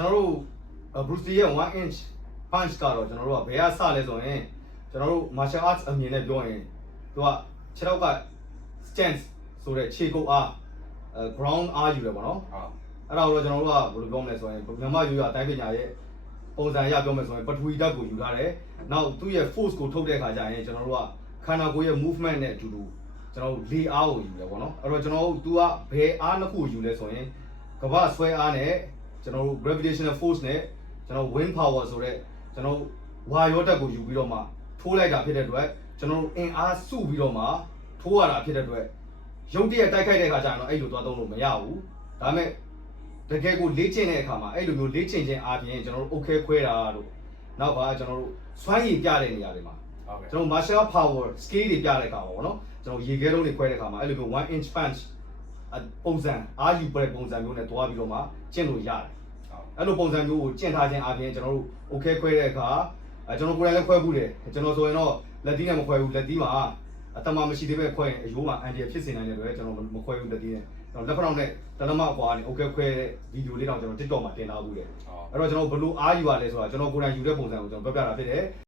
ကျွန်တော်တို့ Bruce Lee ရဲ့1 inch punch ကတော့ကျွန်တော်တို့ကဘယ်ကစလဲဆိုရင်ကျွန်တော်တို့ martial arts အမြင်နဲ့ပြောရင်သူကခြေထောက်က stance ဆိုတဲ့ခြေကုပ်အားအဲ ground အားယူတယ်ပေါ့နော်ဟုတ်အဲ့ဒါကိုတော့ကျွန်တော်တို့ကဘယ်လိုပြောမလဲဆိုရင်မြန်မာရိုးရအတိုင်းပညာရဲ့ပုံစံအရပြောမယ်ဆိုရင်ပထဝီဓာတ်ကိုယူထားတယ်။နောက်သူ့ရဲ့ force ကိုထုတ်တဲ့အခါကျရင်ကျွန်တော်တို့ကခန္ဓာကိုယ်ရဲ့ movement နဲ့အတူတူကျွန်တော်တို့လေအားကိုယူတယ်ပေါ့နော်။အဲ့တော့ကျွန်တော်တို့ तू ကဘယ်အားနှစ်ခုကိုယူလဲဆိုရင်ကမ္ဘာဆွဲအားနဲ့ ကျွန်တော်တို့ gravitational force နဲ့ကျွန်တော် wind power ဆိုတဲ့ကျွန်တော်တို့ဝါရောဓာတ်ကိုယူပြီးတော့မှထိုးလိုက်တာဖြစ်တဲ့အတွက်ကျွန်တော်တို့အင်အားစုပြီးတော့မှထိုးရတာဖြစ်တဲ့အတွက်ရုပ်တရက်တိုက်ခိုက်တဲ့အခါကျရင်တော့အဲ့လိုသွားသုံးလို့မရဘူး။ဒါပေမဲ့တကယ်ကိုလေ့ကျင့်တဲ့အခါမှာအဲ့လိုမျိုးလေ့ကျင့်ခြင်းအပြင်ကျွန်တော်တို့ okay ခွဲတာတို့နောက်ကကျွန်တော်တို့စွမ်းရည်ပြတဲ့နေရာတွေမှာဟုတ်ကဲ့ကျွန်တော် martial power skill တွေပြတဲ့အခါမှာပေါ့နော်ကျွန်တော်ရေခဲလုံးတွေခွဲတဲ့အခါမှာအဲ့လိုမျိုး1 inch punch အပုံစံအာယူပတဲ့ပုံစံမျိုးနဲ့တွားပြီးတော့မှကျင့်လို့ရတယ်ဟုတ် အဲ့လိုပုံစံမျိုးကိုကျင့်ထားခြင်းအပြင်ကျွန်တော်တို့ okay ခွဲတဲ့အခါအဲကျွန်တော်ကိုယ်တိုင်လည်းခွဲဘူးတယ်ကျွန်တော်ဆိုရင်တော့လက်သီးနဲ့မခွဲဘူးလက်သီးမှာအတမမရှိသေးပဲခွဲရင်အယိုးမှာအန်ဒီဖြစ်စေနိုင်တဲ့အတွက်ကျွန်တော်မခွဲဘူးလက်သီးနဲ့ကျွန်တော်လက်ဖက်တော့နဲ့တလမအကွာနေ okay ခွဲတဲ့ဗီဒီယိုလေးတော့ကျွန်တော် TikTok မှာတင်ထားဘူးတယ်ဟုတ်အဲ့တော့ကျွန်တော်ဘယ်လိုအားယူရလဲဆိုတာကျွန်တော်ကိုယ်တိုင်ယူတဲ့ပုံစံကိုကျွန်တော်ပြပြတာဖြစ်တယ်